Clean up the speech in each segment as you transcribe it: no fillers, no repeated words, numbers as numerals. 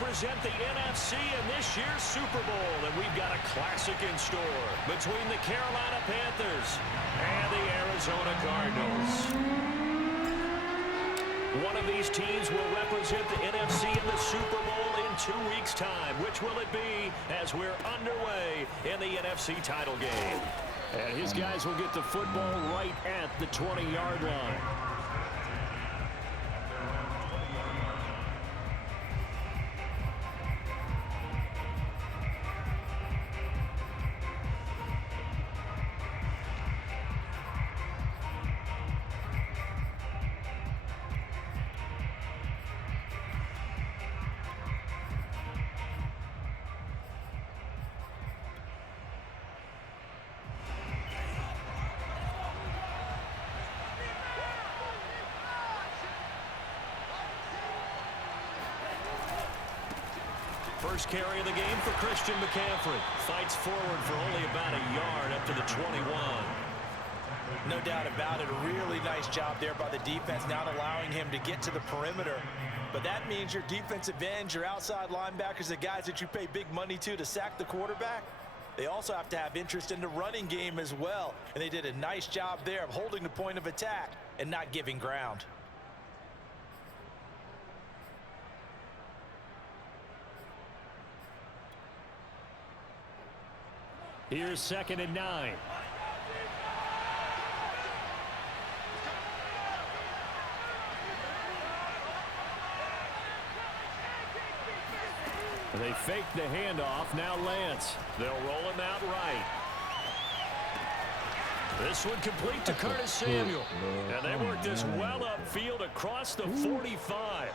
represent the NFC in this year's Super Bowl, and we've got a classic in store between the Carolina Panthers and the Arizona Cardinals. One of these teams will represent the NFC in the Super Bowl in 2 weeks' time. Which will it be as we're underway in the NFC title game? And his guys will get the football right at the 20-yard line. First carry of the game for Christian McCaffrey. Fights forward for only about a yard up to the 21. No doubt about it. A really nice job there by the defense, not allowing him to get to the perimeter. But that means your defensive ends, your outside linebackers, the guys that you pay big money to sack the quarterback, they also have to have interest in the running game as well. And they did a nice job there of holding the point of attack and not giving ground. Here's 2nd and 9. They fake the handoff. Now Lance. They'll roll him out right. This one complete to Curtis Samuel. And they work this well upfield across the 45.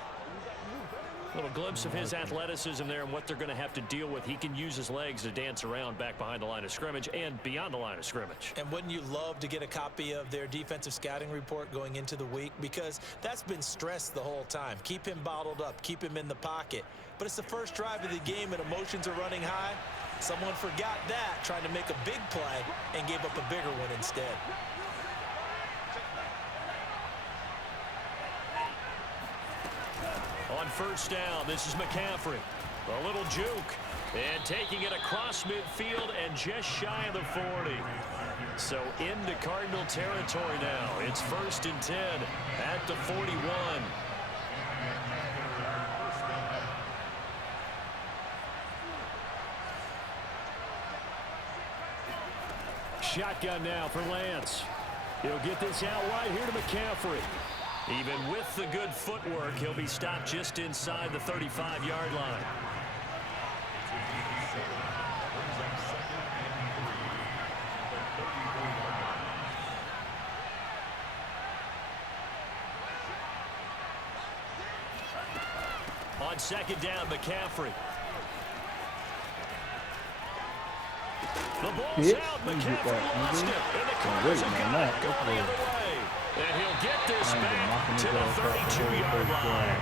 Little glimpse of his athleticism there and what they're going to have to deal with. He can use his legs to dance around back behind the line of scrimmage and beyond the line of scrimmage. And wouldn't you love to get a copy of their defensive scouting report going into the week? Because that's been stressed the whole time. Keep him bottled up. Keep him in the pocket. But it's the first drive of the game and emotions are running high. Someone forgot that, trying to make a big play and gave up a bigger one instead. On first down, this is McCaffrey. A little juke. And taking it across midfield and just shy of the 40. So into Cardinal territory now. It's 1st and 10 at the 41. Shotgun now for Lance. He'll get this out wide here to McCaffrey. Even with the good footwork, he'll be stopped just inside the 35-yard line. On 2nd down, McCaffrey. The ball's out. McCaffrey lost it. And the Cardinals have got it going the other way. And he'll get this back to the 32-yard line.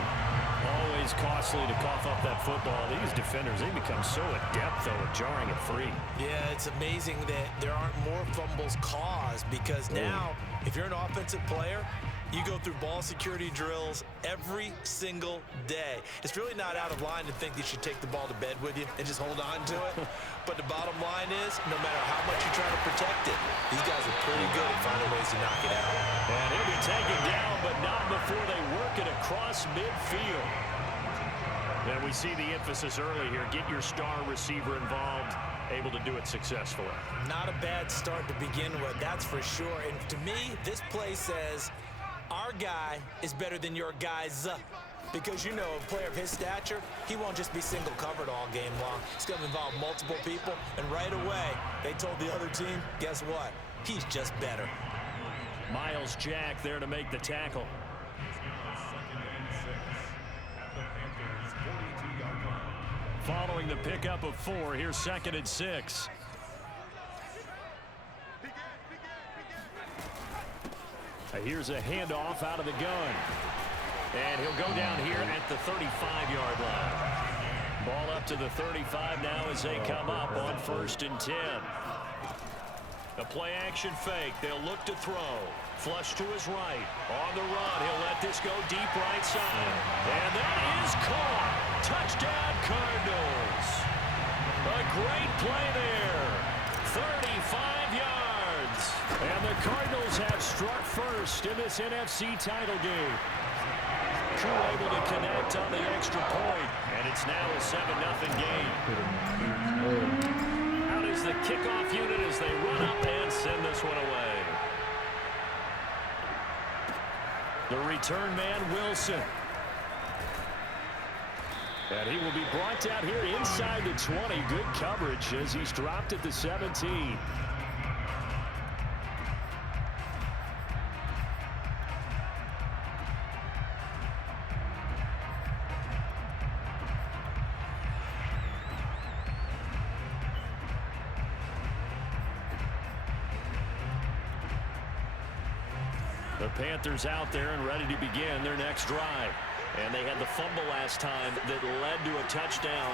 Always costly to cough up that football. These defenders, they become so adept, though, at jarring it free. Yeah, it's amazing that there aren't more fumbles caused because now, if you're an offensive player, you go through ball security drills every single day. It's really not out of line to think that you should take the ball to bed with you and just hold on to it. But the bottom line is, no matter how much you try to protect it, these guys are pretty good at finding ways to knock it out. And he'll be taken down, but not before they work it across midfield. And we see the emphasis early here. Get your star receiver involved, able to do it successfully. Not a bad start to begin with, that's for sure. And to me, this play says, our guy is better than your guys. Because, you know, a player of his stature, he won't just be single covered all game long. It's going to involve multiple people. And right away, they told the other team, guess what? He's just better. Miles Jack there to make the tackle. Following the pickup of 4, here's 2nd and 6. Here's a handoff out of the gun. And he'll go down here at the 35-yard line. Ball up to the 35 now as they come up on 1st and 10. A play-action fake. They'll look to throw. Flush to his right. On the run. He'll let this go deep right side. And that is caught. Touchdown, Cardinals. A great play there. 35 yards. And the Cardinals have struck first in this NFC title game. Crew able to connect on the extra point, and it's now a 7-0 game. Out is the kickoff unit as they run up and send this one away. The return man, Wilson. And he will be brought down here inside the 20. Good coverage as he's dropped at the 17. The Panthers out there and ready to begin their next drive. And they had the fumble last time that led to a touchdown.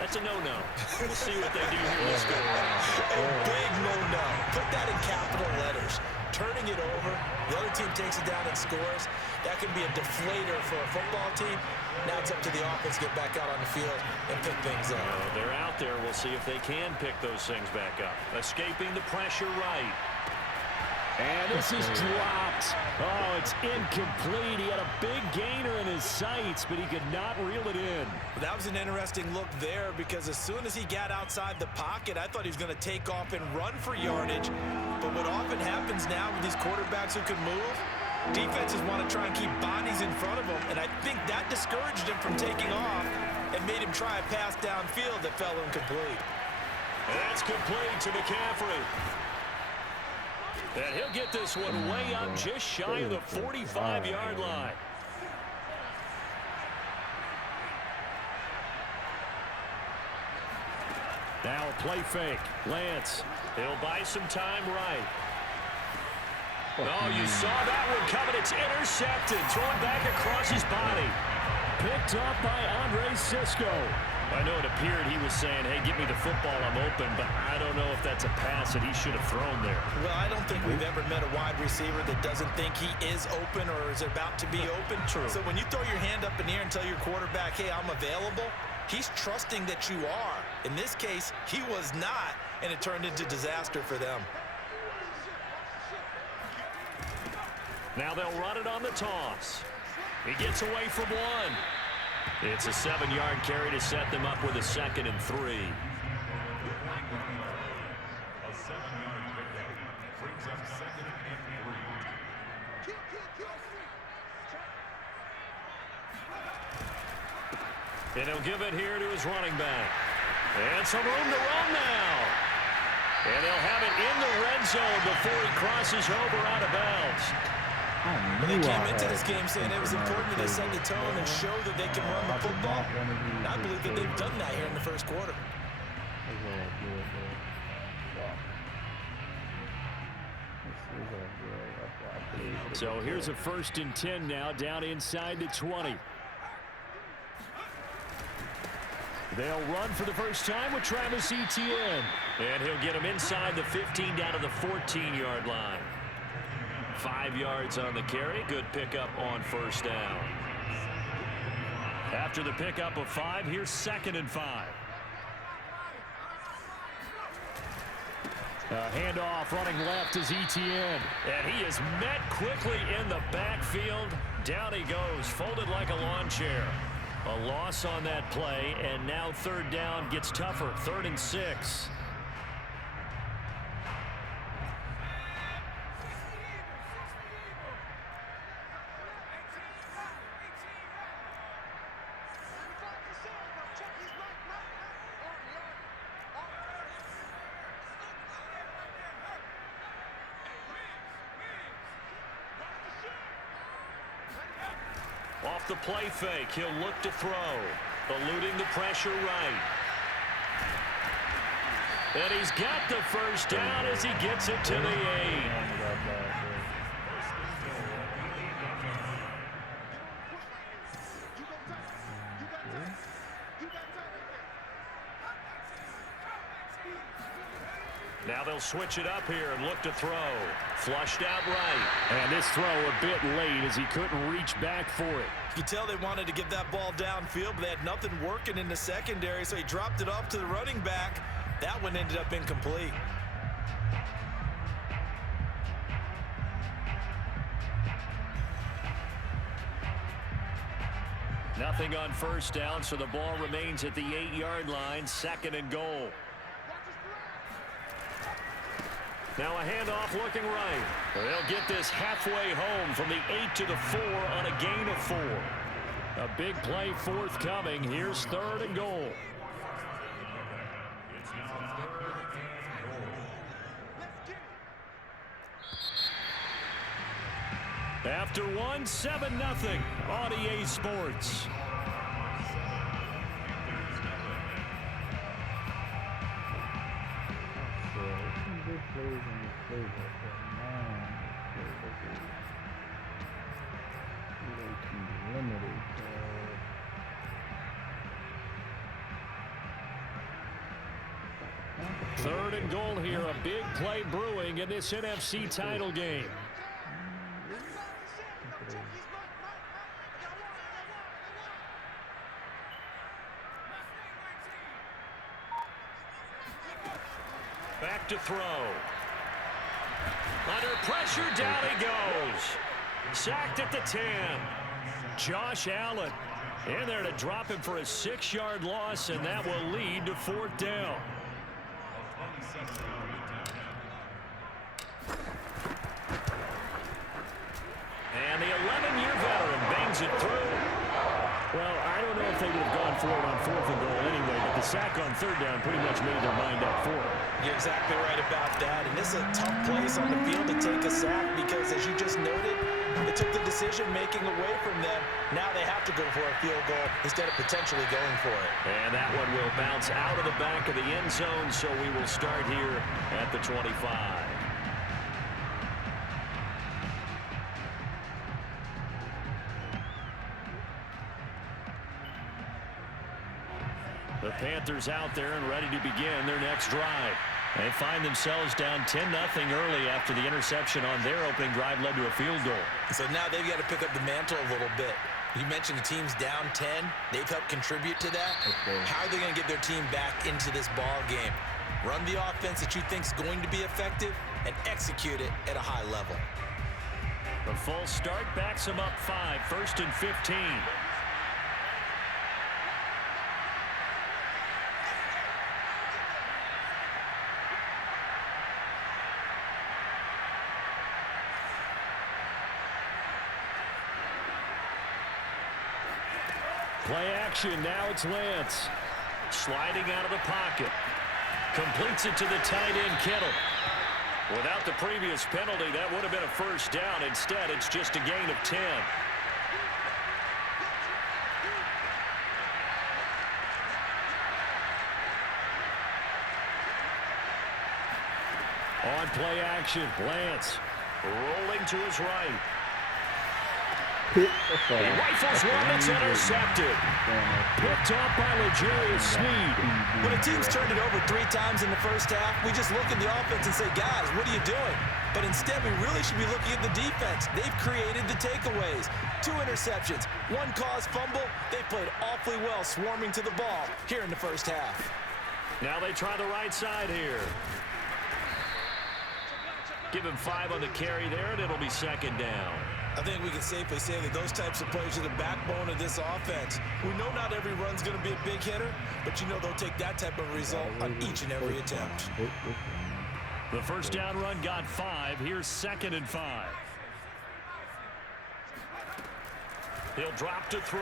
That's a no-no. We'll see what they do here this go around. A big no-no. Put that in capital letters. Turning it over, the other team takes it down and scores. That can be a deflator for a football team. Now it's up to the offense to get back out on the field and pick things up. They're out there. We'll see if they can pick those things back up. Escaping the pressure right. And this is dropped. Oh, it's incomplete. He had a big gainer in his sights, but he could not reel it in. That was an interesting look there because as soon as he got outside the pocket, I thought he was going to take off and run for yardage. But what often happens now with these quarterbacks who can move, defenses want to try and keep bodies in front of them, and I think that discouraged him from taking off and made him try a pass downfield that fell incomplete. That's complete to McCaffrey. And he'll get this one way up just shy of the 45-yard line. Now a play fake. Lance. He'll buy some time right. Oh, you saw that one coming. It's intercepted. Thrown back across his body. Picked up by Andre Cisco. I know it appeared he was saying, hey, get me the football, I'm open, but I don't know if that's a pass that he should have thrown there. Well, I don't think we've ever met a wide receiver that doesn't think he is open or is about to be open. True. So when you throw your hand up in the air and tell your quarterback, hey, I'm available, he's trusting that you are. In this case, he was not, and it turned into disaster for them. Now they'll run it on the toss. He gets away from one. It's a 7-yard carry to set them up with a 2nd and 3. And he'll give it here to his running back. And some room to run now. And they'll have it in the red zone before he crosses over out of bounds. They came into this game saying it was important that they set the tone and show that they can run the football. And I believe that they've done that here in the first quarter. So here's a 1st and 10 now down inside the 20. They'll run for the first time with Travis Etienne. And he'll get him inside the 15 down to the 14-yard line. 5 yards on the carry. Good pickup on 1st down. After the pickup of 5, here's 2nd and 5. A handoff running left is Etienne. And he is met quickly in the backfield. Down he goes, folded like a lawn chair. A loss on that play, and now 3rd down gets tougher. 3rd and 6. Off the play fake, he'll look to throw. Eluding the pressure right. And he's got the 1st down as he gets it to the 8. Now they'll switch it up here and look to throw. Flushed out right. And this throw a bit late as he couldn't reach back for it. You could tell they wanted to get that ball downfield, but they had nothing working in the secondary, so he dropped it off to the running back. That one ended up incomplete. Nothing on first down, so the ball remains at the 8-yard line, 2nd and goal. Now a handoff looking right. They'll get this halfway home from the 8 to the 4 on a gain of 4. A big play forthcoming. Here's 3rd and goal. After one, 7-0 on EA Sports. Third and goal here. A big play brewing in this NFC title game. Back to throw. Under pressure, down he goes. Sacked at the 10. Josh Allen in there to drop him for a 6-yard loss, and that will lead to 4th down. And the 11-year veteran bangs it through. Well, I don't know if they would have gone for it on 4th and goal anyway, but the sack on 3rd down pretty much made their mind up for it. You're exactly right about that. And this is a tough place on the field to take a sack because, as you just noted, it took the decision-making away from them. Now they have to go for a field goal instead of potentially going for it. And that one will bounce out of the back of the end zone, so we will start here at the 25. The Panthers out there and ready to begin their next drive. They find themselves down 10-0 early after the interception on their opening drive led to a field goal. So now they've got to pick up the mantle a little bit. You mentioned the team's down 10. They've helped contribute to that. How are they going to get their team back into this ball game? Run the offense that you think is going to be effective and execute it at a high level. The full start backs them up 5, 1st and 15. Play action, now it's Lance. Sliding out of the pocket. Completes it to the tight end, Kittle. Without the previous penalty, that would have been a first down. Instead, it's just a gain of 10. On play action, Lance rolling to his right. He rifles one that's intercepted. Picked off by L'Jarius Sneed. When a team's turned it over 3 times in the first half, we just look at the offense and say, guys, what are you doing? But instead, we really should be looking at the defense. They've created the takeaways. 2 interceptions, 1 caused fumble. They played awfully well swarming to the ball here in the first half. Now they try the right side here. Give him 5 on the carry there, and it'll be 2nd down. I think we can safely say that those types of plays are the backbone of this offense. We know not every run's going to be a big hitter, but you know they'll take that type of result on each and every attempt. The first down run got 5. Here's 2nd and 5. He'll drop to throw.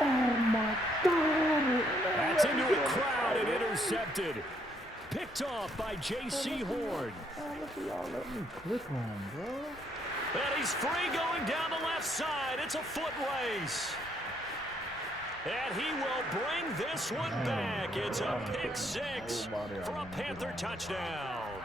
Oh, my God. That's into a crowd and intercepted. Picked off by J.C. Horn. Y'all let me click on, bro. And he's free going down the left side. It's a foot race. And he will bring this one back. It's a pick 6 for a Panther touchdown.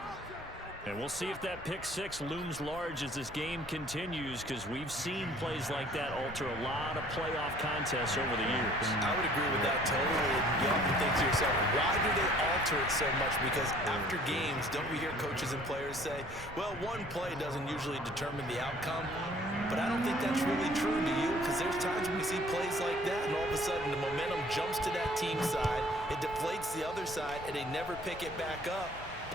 And we'll see if that pick six looms large as this game continues, because we've seen plays like that alter a lot of playoff contests over the years. I would agree with that totally. You often think to yourself, why do they alter it so much? Because after games, don't we hear coaches and players say, well, one play doesn't usually determine the outcome. But I don't think that's really true, do you? Because there's times when we see plays like that, and all of a sudden the momentum jumps to that team side, it deflates the other side, and they never pick it back up.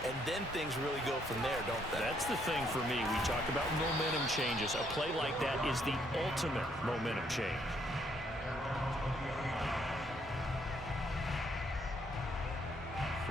And then things really go from there, don't they? That's the thing for me. We talk about momentum changes. A play like that is the ultimate momentum change.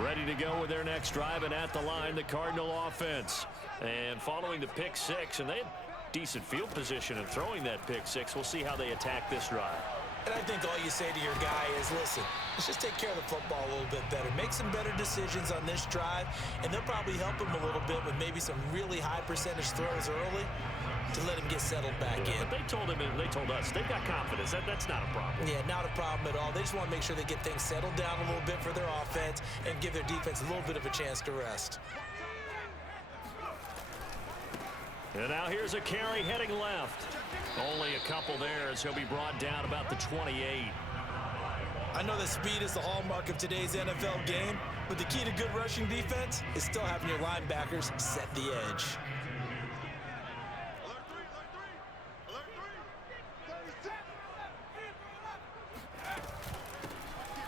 Ready to go with their next drive, and at the line, the Cardinal offense. And following the pick six, and they had decent field position in throwing that pick six. We'll see how they attack this drive. And I think all you say to your guy is, listen, let's just take care of the football a little bit better. Make some better decisions on this drive, and they'll probably help him a little bit with maybe some really high percentage throws early to let him get settled back in. But they told him, and they told us, they've got confidence. That's not a problem. Yeah, not a problem at all. They just want to make sure they get things settled down a little bit for their offense and give their defense a little bit of a chance to rest. And now here's a carry heading left. Only a couple there as he'll be brought down about the 28. I know that speed is the hallmark of today's NFL game, but the key to good rushing defense is still having your linebackers set the edge.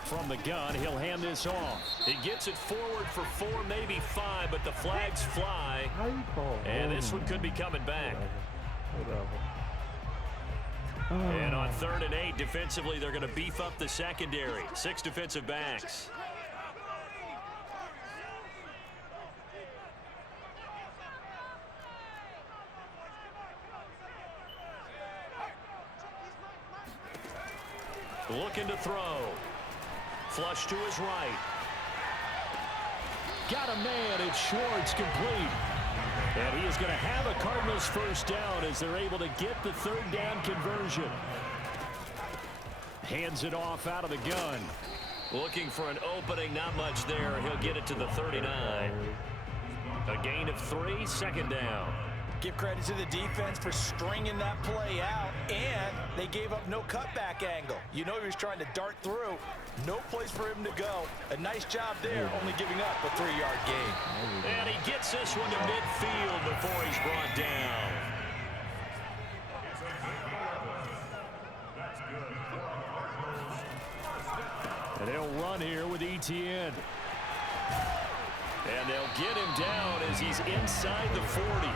From the gun, he'll hand this off. He gets it forward for 4, maybe 5, but the flags fly. And this one could be coming back. And on 3rd and 8, defensively, they're going to beef up the secondary. 6 defensive backs. Looking to throw. Flush to his right. Got a man. It's Schwartz, complete. And he is going to have a Cardinals first down as they're able to get the 3rd down conversion. Hands it off out of the gun. Looking for an opening, not much there. He'll get it to the 39. A gain of 3, 2nd down. Give credit to the defense for stringing that play out, and they gave up no cutback angle. You know he was trying to dart through. No place for him to go. A nice job there, only giving up a 3-yard gain. And he gets this one to midfield before he's brought down. And they'll run here with Etienne. And they'll get him down as he's inside the 40.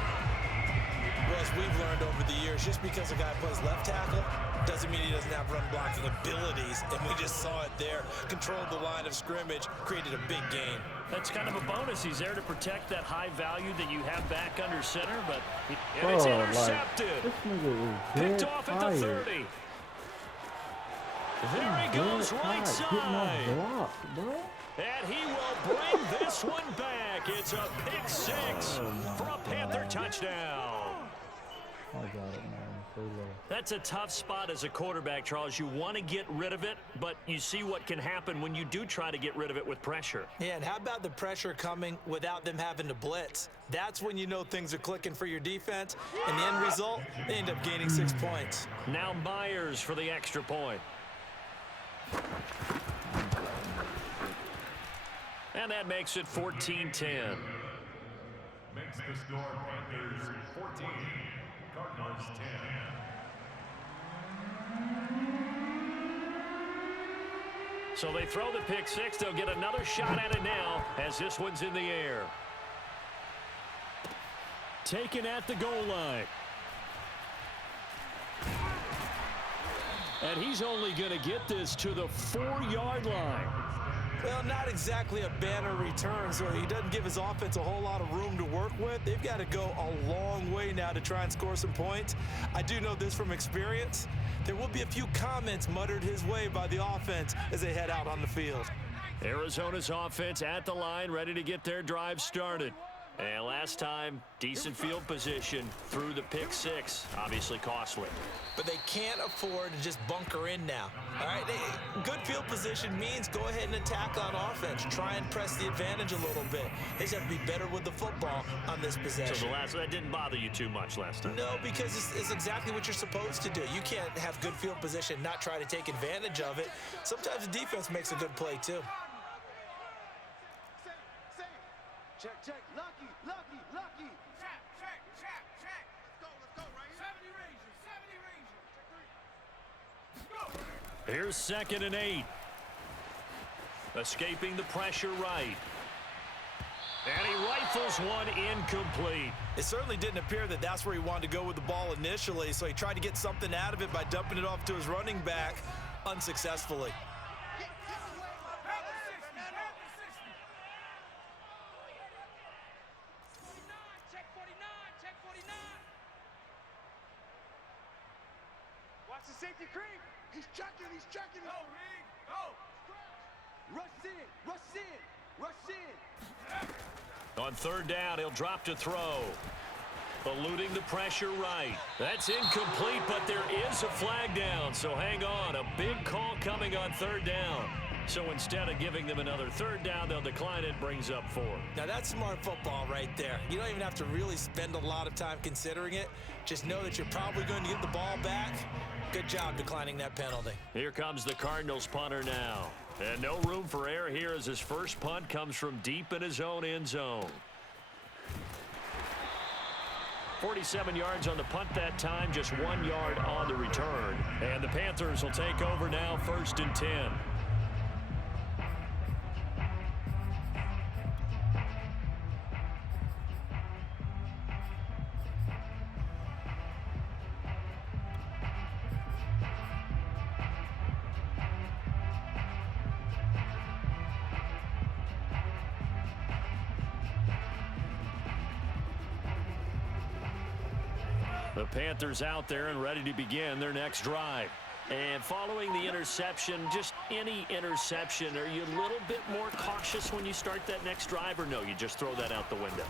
Well, as we've learned over the years, just because a guy plays left tackle doesn't mean he doesn't have run blocking abilities, and we just saw it there. Controlled the line of scrimmage, created a big gain. That's kind of a bonus. He's there to protect that high value that you have back under center, but it's intercepted. Picked off at the 30. There he goes, right side. And he will bring this one back. It's a pick 6 for a Panther touchdown. I got it, man. So low. That's a tough spot as a quarterback, Charles. You want to get rid of it, but you see what can happen when you do try to get rid of it with pressure. Yeah, and how about the pressure coming without them having to blitz? That's when you know things are clicking for your defense, and the end result, they end up gaining 6 points. Now Myers for the extra point. And that makes it 14-10. Makes the score Panthers 14, Cardinals 10. So they throw the pick 6. They'll get another shot at it now as this one's in the air. Taken at the goal line. And he's only going to get this to the 4-yard line. Well, not exactly a banner return, so he doesn't give his offense a whole lot of room to work with. They've got to go a long way now to try and score some points. I do know this from experience. There will be a few comments muttered his way by the offense as they head out on the field. Arizona's offense at the line, ready to get their drive started. And last time, decent field position through the pick 6, obviously costly. But they can't afford to just bunker in now. All right, good field position means go ahead and attack on offense. Try and press the advantage a little bit. They just have to be better with the football on this possession. So that didn't bother you too much last time? No, because it's exactly what you're supposed to do. You can't have good field position and not try to take advantage of it. Sometimes the defense makes a good play, too. Check, check. Lucky, lucky, lucky. Check, check, check, check. Let's go, right here. 70 Rangers, 70 Rangers. Let's go. Here's 2nd and 8. Escaping the pressure right. And he rifles one incomplete. It certainly didn't appear that that's where he wanted to go with the ball initially, so he tried to get something out of it by dumping it off to his running back unsuccessfully. Watch the safety creep. He's checking. Go, Reed, go. Rush in, rush in, rush in. On 3rd down, he'll drop to throw. Eluding the pressure right. That's incomplete, but there is a flag down, so hang on. A big call coming on 3rd down. So instead of giving them another 3rd down, they'll decline it, brings up 4. Now that's smart football right there. You don't even have to really spend a lot of time considering it. Just know that you're probably going to get the ball back. Good job declining that penalty. Here comes the Cardinals punter now. And no room for error here as his first punt comes from deep in his own end zone. 47 yards on the punt that time, just 1 yard on the return. And the Panthers will take over now, 1st and 10. The Panthers out there and ready to begin their next drive. And following the interception, just any interception, are you a little bit more cautious when you start that next drive, or no, you just throw that out the window?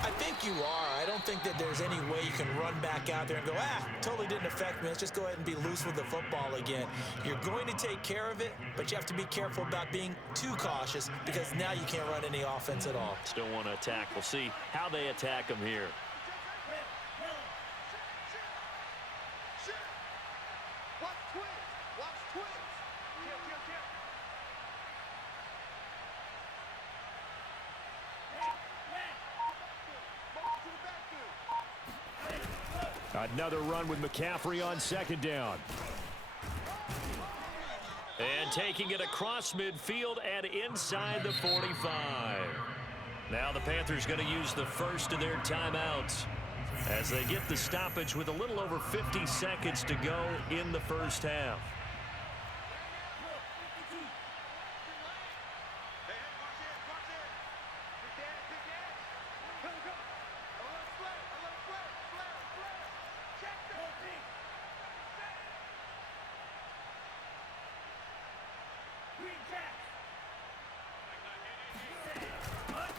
I think you are. I don't think that there's any way you can run back out there and go, totally didn't affect me. Let's just go ahead and be loose with the football again. You're going to take care of it, but you have to be careful about being too cautious because now you can't run any offense at all. Still want to attack. We'll see how they attack them here. Another run with McCaffrey on 2nd down. And taking it across midfield and inside the 45. Now the Panthers going to use the first of their timeouts as they get the stoppage with a little over 50 seconds to go in the first half.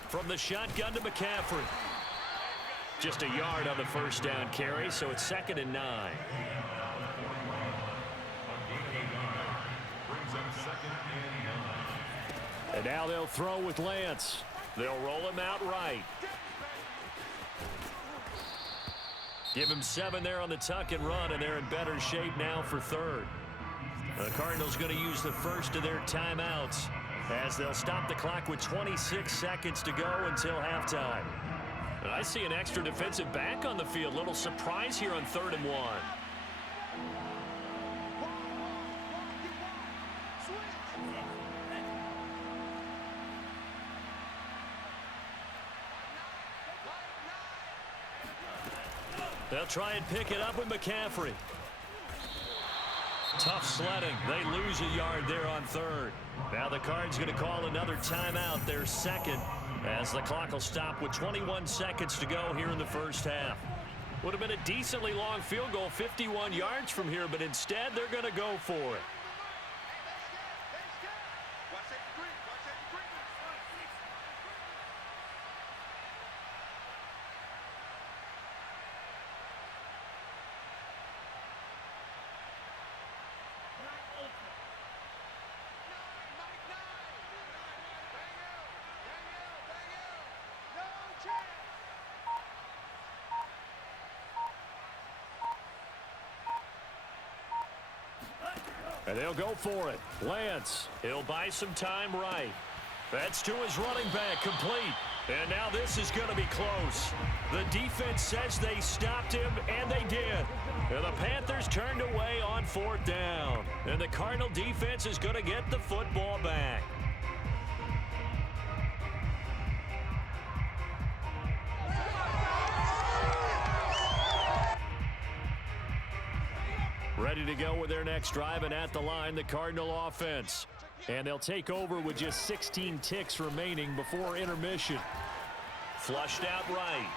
From the shotgun to McCaffrey. Just a yard on the first down carry, so it's 2nd and 9. And now they'll throw with Lance. They'll roll him out right. Give him 7 there on the tuck and run, and they're in better shape now for 3rd. The Cardinals going to use the first of their timeouts as they'll stop the clock with 26 seconds to go until halftime. And I see an extra defensive back on the field. Little surprise here on 3rd and 1. They'll try and pick it up with McCaffrey. Tough sledding. They lose a yard there on 3rd. Now the Cards going to call another timeout, their 2nd, as the clock will stop with 21 seconds to go here in the first half. Would have been a decently long field goal, 51 yards from here, but instead they're going to go for it. And they'll go for it. Lance, he'll buy some time right. That's to his running back, complete. And now this is going to be close. The defense says they stopped him, and they did. And the Panthers turned away on 4th down. And the Cardinal defense is going to get the football back. Ready to go with their next drive, and at the line, the Cardinal offense. And they'll take over with just 16 ticks remaining before intermission. Flushed out right.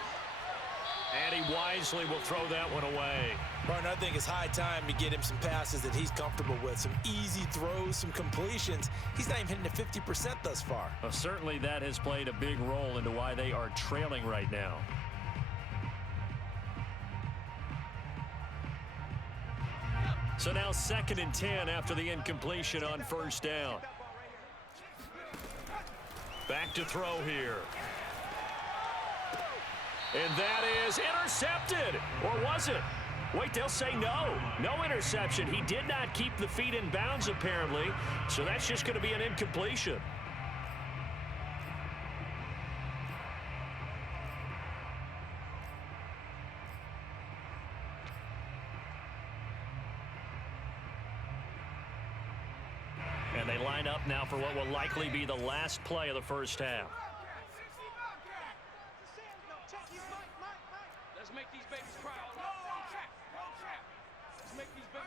And he wisely will throw that one away. Martin, I think it's high time to get him some passes that he's comfortable with. Some easy throws, some completions. He's not even hitting the 50% thus far. Well, certainly that has played a big role into why they are trailing right now. So now 2nd and 10 after the incompletion on 1st down. Back to throw here. And that is intercepted. Or was it? Wait, they'll say no. No interception. He did not keep the feet in bounds, apparently. So that's just going to be an incompletion. And they line up now for what will likely be the last play of the first half. Let's make these babies cry. Let's make these babies.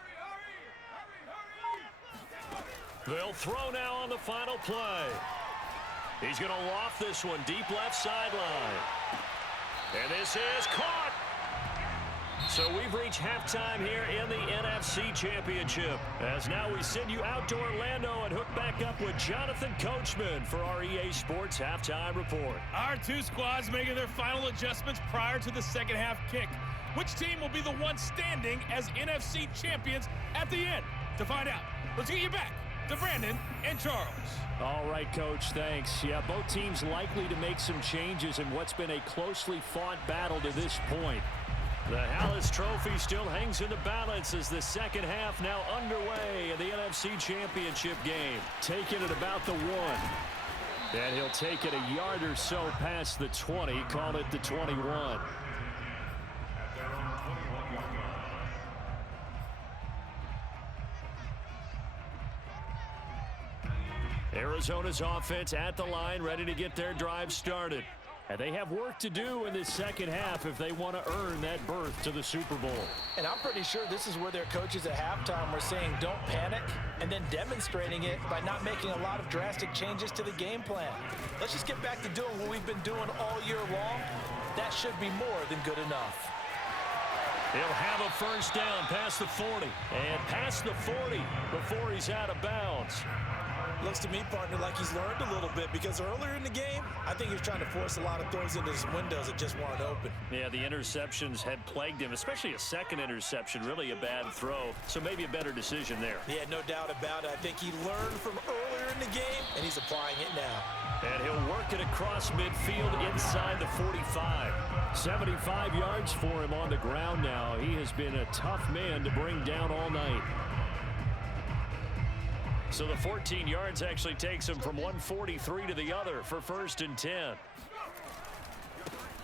They'll throw now on the final play. He's going to loft this one deep left sideline. And this is caught. So we've reached halftime here in the NFC Championship. As now we send you out to Orlando and hook back up with Jonathan Coachman for our EA Sports Halftime Report. Our two squads making their final adjustments prior to the second half kick. Which team will be the one standing as NFC champions at the end? To find out, let's get you back to Brandon and Charles. All right, Coach, thanks. Yeah, both teams likely to make some changes in what's been a closely fought battle to this point. The Hallis Trophy still hangs in the balance as the second half now underway in the NFC Championship game. Taking it about the 1. And he'll take it a yard or so past the 20, call it the 21. Arizona's offense at the line, ready to get their drive started. And they have work to do in this second half if they want to earn that berth to the Super Bowl. And I'm pretty sure this is where their coaches at halftime were saying don't panic, and then demonstrating it by not making a lot of drastic changes to the game plan. Let's just get back to doing what we've been doing all year long. That should be more than good enough. He'll have a first down past the 40 and past the 40 before he's out of bounds. Looks to me, partner, like he's learned a little bit, because earlier in the game, I think he was trying to force a lot of throws into his windows that just weren't open. Yeah, the interceptions had plagued him, especially a second interception, really a bad throw. So maybe a better decision there. Yeah, no doubt about it. I think he learned from earlier in the game, and he's applying it now. And he'll work it across midfield inside the 45. 75 yards for him on the ground now. He has been a tough man to bring down all night. So the 14 yards actually takes him from 143 to the other for 1st and 10.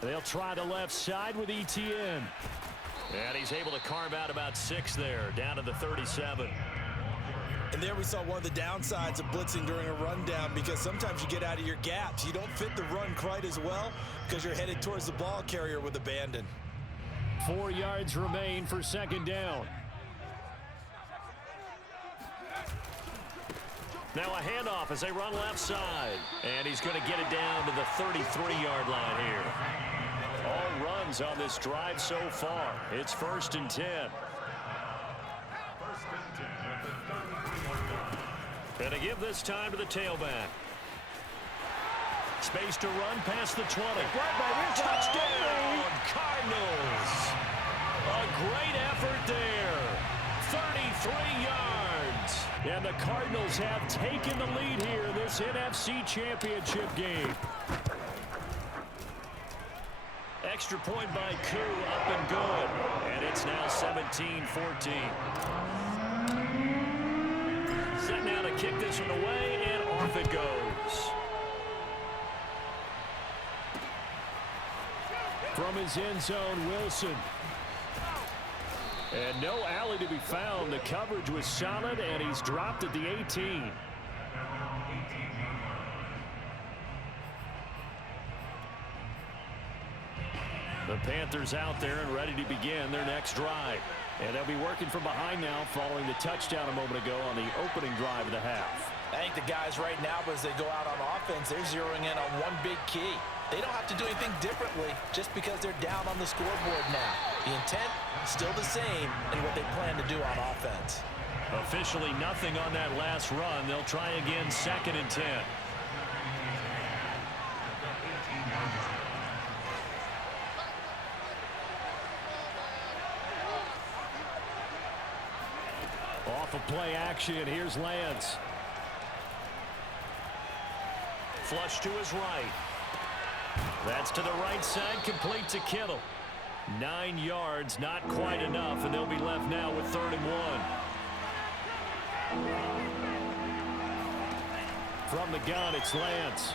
They'll try the left side with ETN. And he's able to carve out about 6 there, down to the 37. And there we saw one of the downsides of blitzing during a rundown, because sometimes you get out of your gaps. You don't fit the run quite as well because you're headed towards the ball carrier with abandon. 4 yards remain for 2nd down. Now a handoff as they run left side. And he's going to get it down to the 33-yard line here. All runs on this drive so far. It's 1st and 10. And to give this time to the tailback. Space to run past the 20. Touchdown, Cardinals. A great effort there. 33 yards. And the Cardinals have taken the lead here in this NFC Championship game. Extra point by Koo, up and good. And it's now 17-14. kick this one away, and off it goes. From his end zone, Wilson. And no alley to be found. The coverage was solid, and he's dropped at the 18. The Panthers out there and ready to begin their next drive. And they'll be working from behind now following the touchdown a moment ago on the opening drive of the half. I think the guys right now, as they go out on offense, they're zeroing in on one big key. They don't have to do anything differently just because they're down on the scoreboard now. The intent is still the same in what they plan to do on offense. Officially nothing on that last run. They'll try again 2nd and 10. Off of play action, here's Lance. Flush to his right. That's to the right side, complete to Kittle. 9 yards, not quite enough, and they'll be left now with 3rd and 1. From the gun, it's Lance.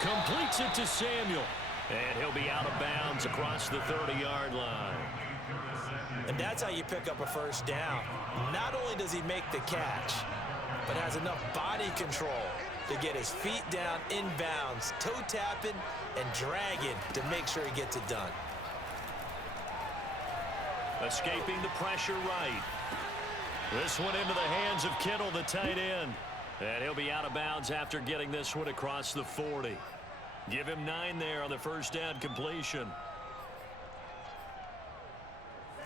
Completes it to Samuel. And he'll be out of bounds across the 30-yard line. And that's how you pick up a first down. Not only does he make the catch, but has enough body control to get his feet down inbounds, toe tapping and dragging to make sure he gets it done. Escaping the pressure right. This one into the hands of Kittle, the tight end. And he'll be out of bounds after getting this one across the 40. Give him 9 there on the first down completion.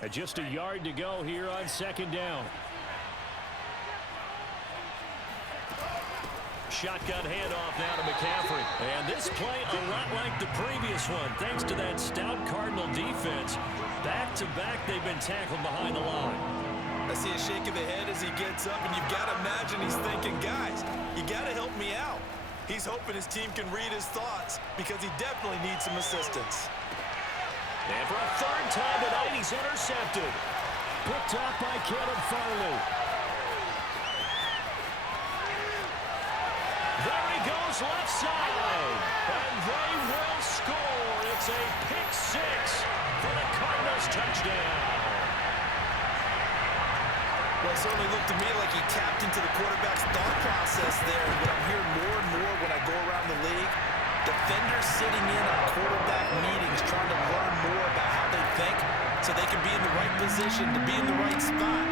And just a yard to go here on 2nd down. Shotgun handoff now to McCaffrey. And this play a lot like the previous one, thanks to that stout Cardinal defense. Back-to-back, they've been tackled behind the line. I see a shake of the head as he gets up, and you've got to imagine he's thinking, guys, you got to help me out. He's hoping his team can read his thoughts because he definitely needs some assistance. And for a 3rd time tonight, he's intercepted. Picked up by Kevin Farley. There he goes, left side. And they will score. It's a pick 6 for the Cardinals touchdown. Well, it certainly looked to me like he tapped into the quarterback's thought process there. And what I'm hearing more and more when I go around the league, defenders sitting in on quarterback meetings trying to learn more about how they think so they can be in the right position to be in the right spot,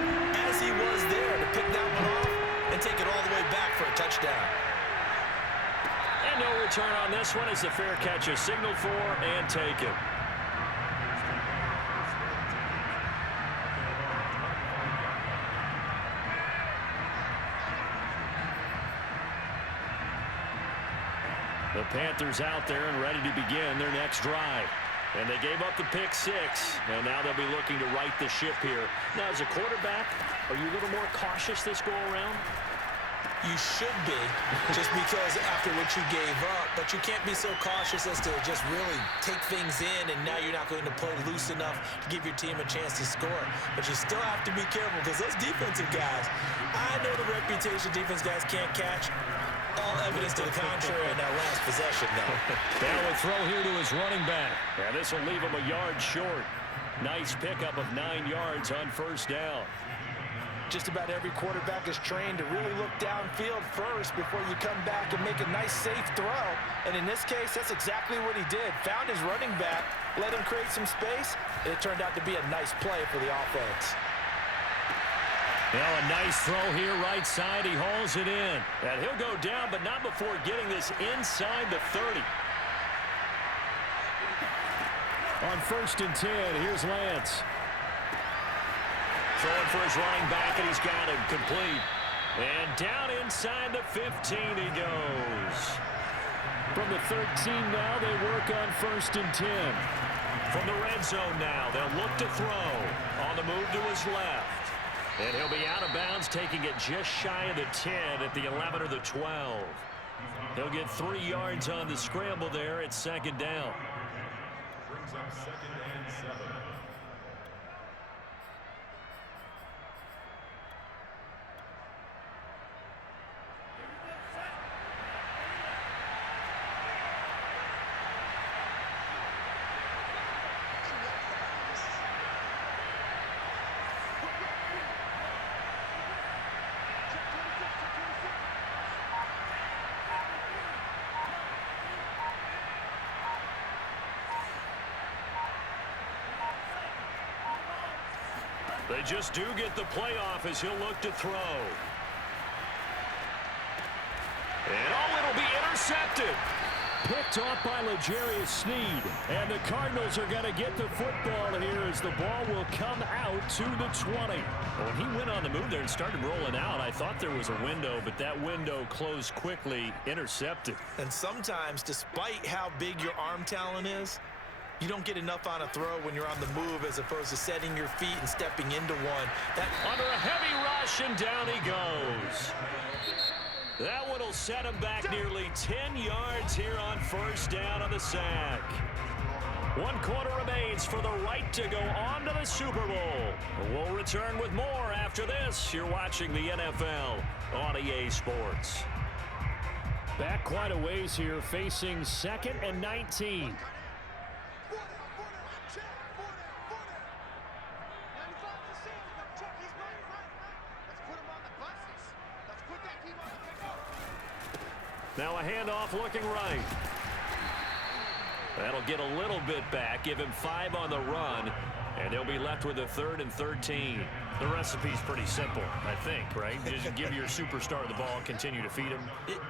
as he was there to pick that one off and take it all the way back for a touchdown. And no return on this one as the fair catch is signaled for and taken. The Panthers out there and ready to begin their next drive. And they gave up the pick 6, and now they'll be looking to right the ship here. Now, as a quarterback, are you a little more cautious this go-around? You should be, just because after what you gave up, but you can't be so cautious as to just really take things in, and now you're not going to play loose enough to give your team a chance to score. But you still have to be careful because those defensive guys, I know the reputation defense guys can't catch. All evidence to the contrary in that last possession, though. Now a throw here to his running back. And this will leave him a yard short. Nice pickup of 9 yards on first down. Just about every quarterback is trained to really look downfield first before you come back and make a nice, safe throw. And in this case, that's exactly what he did. Found his running back, let him create some space, and it turned out to be a nice play for the offense. Well, a nice throw here right side. He hauls it in. And he'll go down, but not before getting this inside the 30. On 1st and 10, here's Lance. Throwing for his running back, and he's got him complete. And down inside the 15 he goes. From the 13 now, they work on 1st and 10. From the red zone now, they'll look to throw. On the move to his left. And he'll be out of bounds, taking it just shy of the 10 at the 11 or the 12. He'll get 3 yards on the scramble there at 2nd down. Brings up 2nd and 7. They just do get the playoff as he'll look to throw. And it'll be intercepted. Picked off by L'Jarius Sneed. And the Cardinals are going to get the football here as the ball will come out to the 20. When he went on the move there and started rolling out, I thought there was a window, but that window closed quickly, intercepted. And sometimes, despite how big your arm talent is, you don't get enough on a throw when you're on the move as opposed to setting your feet and stepping into one. Under a heavy rush, and down he goes. That one will set him back nearly 10 yards here on first down on the sack. 1 quarter remains for the right to go on to the Super Bowl. We'll return with more after this. You're watching the NFL on EA Sports. Back quite a ways here, facing 2nd and 19. Now a handoff looking right. That'll get a little bit back, give him 5 on the run, and they'll be left with a 3rd and 13. The recipe's pretty simple, I think, right? Just give your superstar the ball, continue to feed him.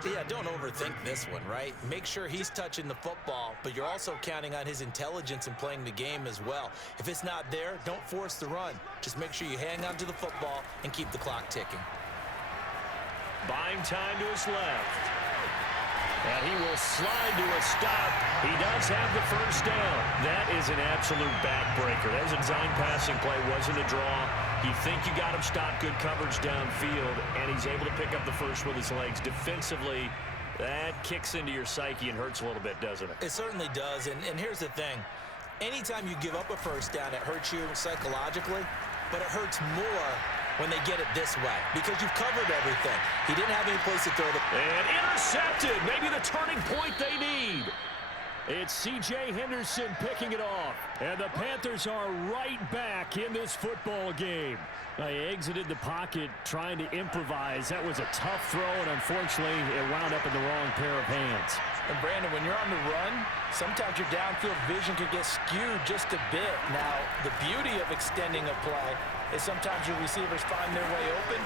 Yeah, don't overthink this one, right? Make sure he's touching the football, but you're also counting on his intelligence in playing the game as well. If it's not there, don't force the run. Just make sure you hang on to the football and keep the clock ticking. Buying time to his left. And he will slide to a stop. He does have the first down. That is an absolute backbreaker. That was a design passing play, wasn't a draw. You think you got him stopped, good coverage downfield, and he's able to pick up the first with his legs. Defensively, that kicks into your psyche and hurts a little bit, doesn't it? It certainly does, and here's the thing. Anytime you give up a first down, it hurts you psychologically, but it hurts more when they get it this way, because you've covered everything. He didn't have any place to throw the... And intercepted, maybe the turning point they need. It's C.J. Henderson picking it off, and the Panthers are right back in this football game. They exited the pocket trying to improvise. That was a tough throw, and unfortunately, it wound up in the wrong pair of hands. And Brandon, when you're on the run, sometimes your downfield vision can get skewed just a bit. Now, the beauty of extending a play is sometimes your receivers find their way open,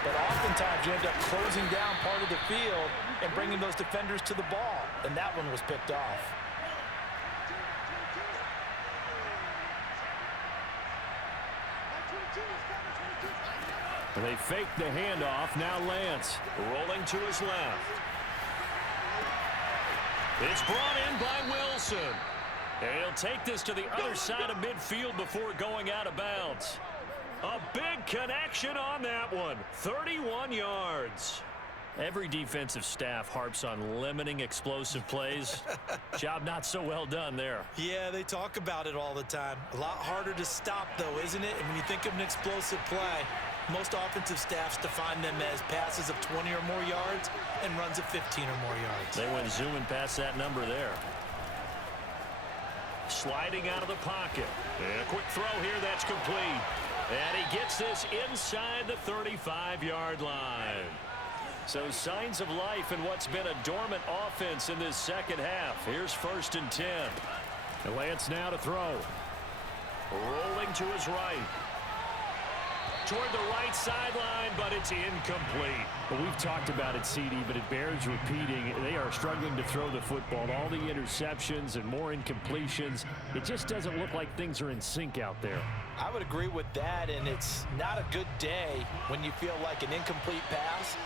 but oftentimes you end up closing down part of the field and bringing those defenders to the ball, and that one was picked off. They fake the handoff. Now Lance rolling to his left. It's brought in by Wilson. And he'll take this to the other side of midfield before going out of bounds. A big connection on that one. 31 yards. Every defensive staff harps on limiting explosive plays. Job not so well done there. Yeah, they talk about it all the time. A lot harder to stop, though, isn't it? And when you think of an explosive play, most offensive staffs define them as passes of 20 or more yards and runs of 15 or more yards. They went zooming past that number there. Sliding out of the pocket. And a quick throw here that's complete. And he gets this inside the 35-yard line. So signs of life in what's been a dormant offense in this second half. Here's 1st and 10. And Lance now to throw. Rolling to his right. Toward the right sideline, but it's incomplete. Well, we've talked about it, CD, but it bears repeating. They are struggling to throw the football. All the interceptions and more incompletions. It just doesn't look like things are in sync out there. I would agree with that, and it's not a good day when you feel like an incomplete pass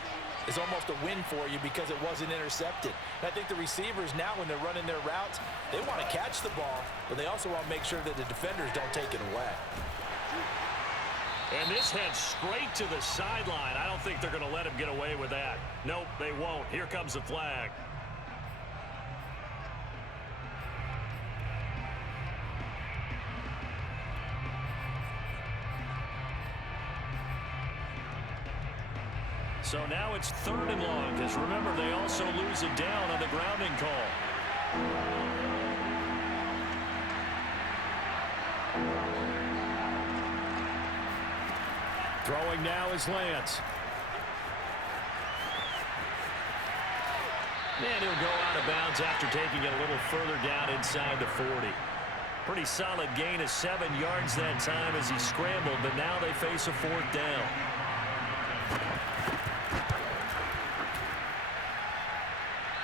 is almost a win for you because it wasn't intercepted. And I think the receivers now, when they're running their routes, they want to catch the ball, but they also want to make sure that the defenders don't take it away. And this heads straight to the sideline. I don't think they're going to let him get away with that. Nope, they won't. Here comes the flag. So now it's 3rd and long, because remember, they also lose it down on the grounding call. Throwing now is Lance. And he'll go out of bounds after taking it a little further down inside the 40. Pretty solid gain of 7 yards that time as he scrambled, but now they face a 4th down.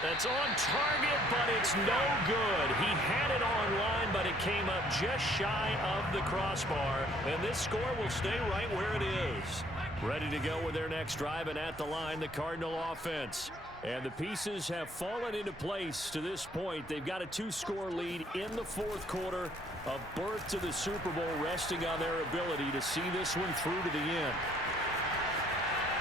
That's on target, but it's no good. He had it online, but it came up just shy of the crossbar, and this score will stay right where it is. Ready to go with their next drive, and at the line, the Cardinal offense. And the pieces have fallen into place to this point. They've got a 2-score lead in the 4th quarter. A berth to the Super Bowl resting on their ability to see this one through to the end.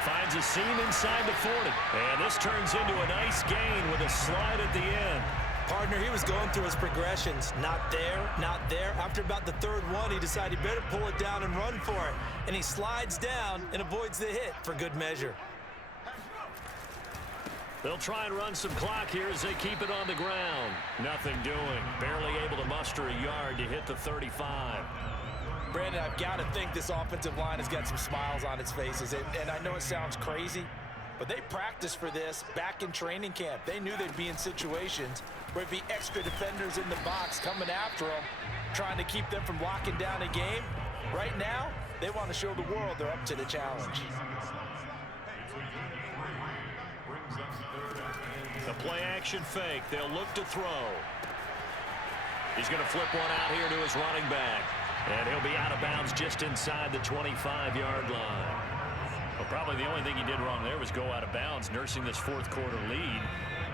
Finds a seam inside the 40. And this turns into a nice gain with a slide at the end. Partner, he was going through his progressions. Not there, not there. After about the 3rd one, he decided he better pull it down and run for it. And he slides down and avoids the hit for good measure. They'll try and run some clock here as they keep it on the ground. Nothing doing. Barely able to muster a yard to hit the 35. Brandon, I've got to think this offensive line has got some smiles on its faces. And I know it sounds crazy, but they practiced for this back in training camp. They knew they'd be in situations where there'd be extra defenders in the box coming after them, trying to keep them from locking down a game. Right now, they want to show the world they're up to the challenge. The play-action fake. They'll look to throw. He's going to flip one out here to his running back. And he'll be out of bounds just inside the 25-yard line. Well, probably the only thing he did wrong there was go out of bounds, nursing this 4th quarter lead.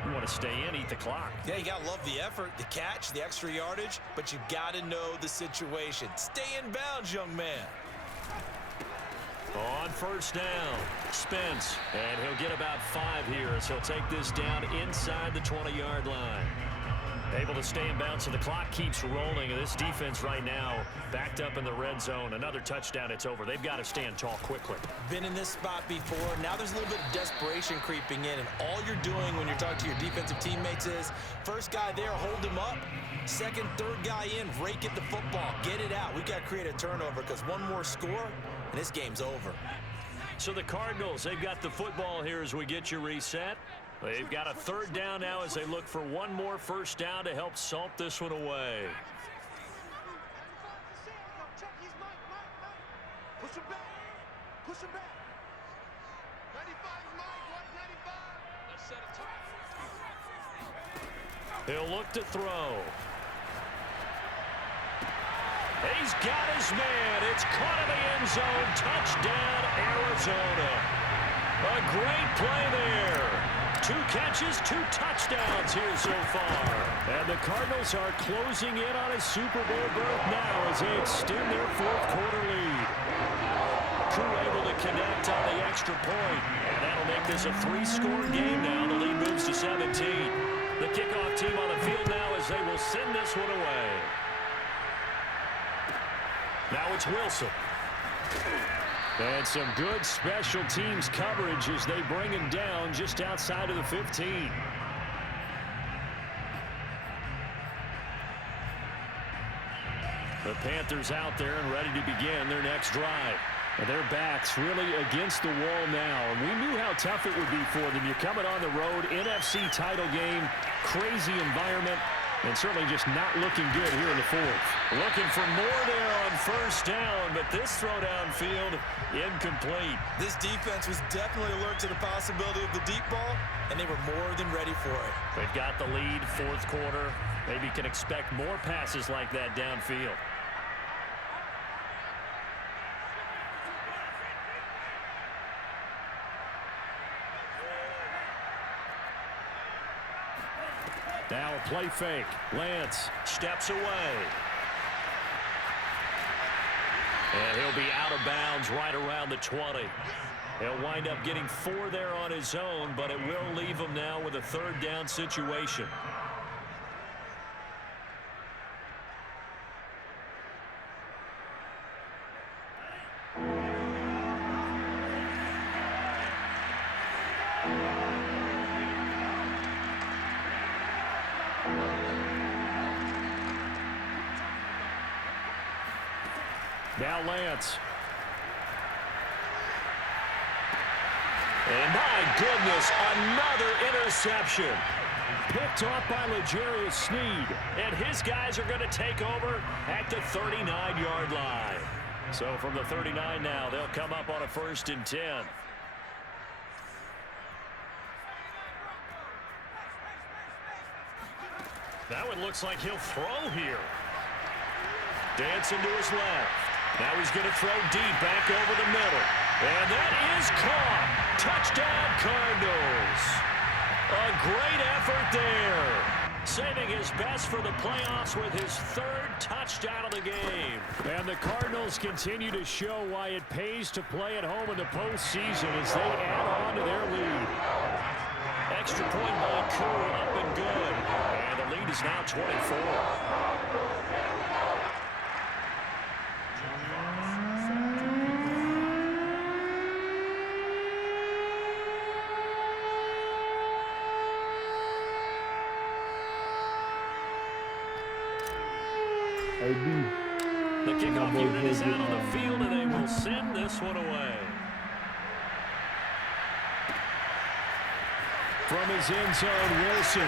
You want to stay in, eat the clock. Yeah, you got to love the effort, the catch, the extra yardage, but you got to know the situation. Stay in bounds, young man. On 1st down, Spence, and he'll get about 5 here as he'll take this down inside the 20-yard line. Able to stay in bounds, so the clock keeps rolling. And this defense right now backed up in the red zone. Another touchdown, it's over. They've got to stand tall quickly. Been in this spot before. Now there's a little bit of desperation creeping in, and all you're doing when you're talking to your defensive teammates is first guy there, hold him up. Second, third guy in, rake at the football. Get it out. We've got to create a turnover because one more score, and this game's over. So the Cardinals, they've got the football here as we get you reset. They've got a 3rd down now as they look for one more 1st down to help salt this one away. Push him back. Push him back. 95, Mike. 195. Let's set a time. He'll look to throw. He's got his man. It's caught in the end zone. Touchdown, Arizona. A great play there. 2 catches, 2 touchdowns here so far. And the Cardinals are closing in on a Super Bowl berth now as they extend their 4th quarter lead. Crew able to connect on the extra point, and that'll make this a 3-score game now. The lead moves to 17. The kickoff team on the field now as they will send this one away. Now it's Wilson. And some good special teams coverage as they bring him down just outside of the 15. The Panthers out there and ready to begin their next drive. And their backs really against the wall now. And we knew how tough it would be for them. You're coming on the road, NFC title game, crazy environment, and certainly just not looking good here in the 4th. Looking for more there on 1st down, but this throw downfield incomplete. This defense was definitely alert to the possibility of the deep ball, and they were more than ready for it. They've got the lead, 4th quarter. Maybe can expect more passes like that downfield. Now a play fake. Lance steps away. And he'll be out of bounds right around the 20. He'll wind up getting 4 there on his own, but it will leave him now with a 3rd down situation. Now Lance. And my goodness, another interception. Picked off by L'Jarius Sneed. And his guys are going to take over at the 39-yard line. So from the 39 now, they'll come up on a 1st and 10. That one looks like he'll throw here. Dancing to his left. Now he's going to throw deep back over the middle. And that is caught. Touchdown, Cardinals. A great effort there. Saving his best for the playoffs with his 3rd touchdown of the game. And the Cardinals continue to show why it pays to play at home in the postseason as they add on to their lead. Extra point by Koo, up and good. And the lead is now 24. The kickoff unit is out on the field, and they will send this one away. From his end zone, Wilson.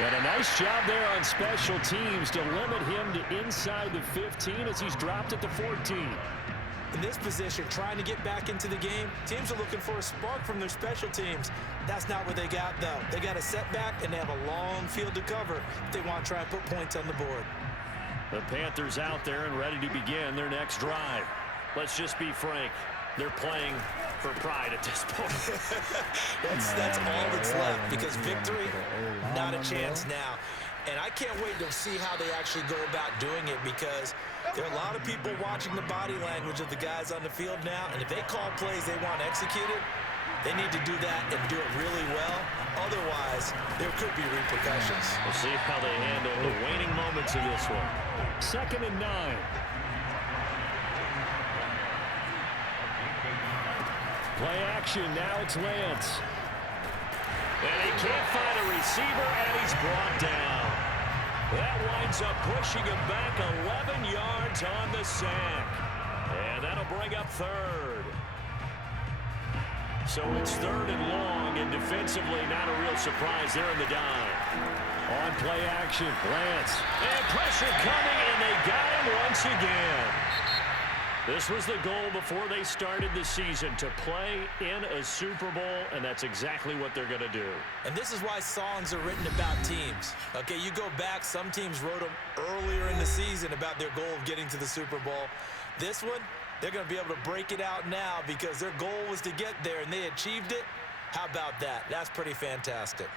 And a nice job there on special teams to limit him to inside the 15 as he's dropped at the 14. In this position, trying to get back into the game, teams are looking for a spark from their special teams. That's not what they got, though. They got a setback, and they have a long field to cover if they want to try and put points on the board. The Panthers out there and ready to begin their next drive. Let's just be frank. They're playing for pride at this point. that's all that's left, because victory, not a chance now. And I can't wait to see how they actually go about doing it, because there are a lot of people watching the body language of the guys on the field now, and if they call plays they want executed, they need to do that and do it really well. Otherwise, there could be repercussions. We'll see how they handle the waning moments of this one. 2nd and 9. Play action. Now it's Lance. And he can't find a receiver, and he's brought down. That winds up pushing him back 11 yards on the sack. And that'll bring up 3rd. So it's 3rd and long, and defensively not a real surprise there in the dime. On play action, Lance. And pressure coming, and they got him once again. This was the goal before they started the season, to play in a Super Bowl, and that's exactly what they're going to do. And this is why songs are written about teams. Okay, you go back, some teams wrote them earlier in the season about their goal of getting to the Super Bowl. This one, they're going to be able to break it out now because their goal was to get there, and they achieved it. How about that? That's pretty fantastic.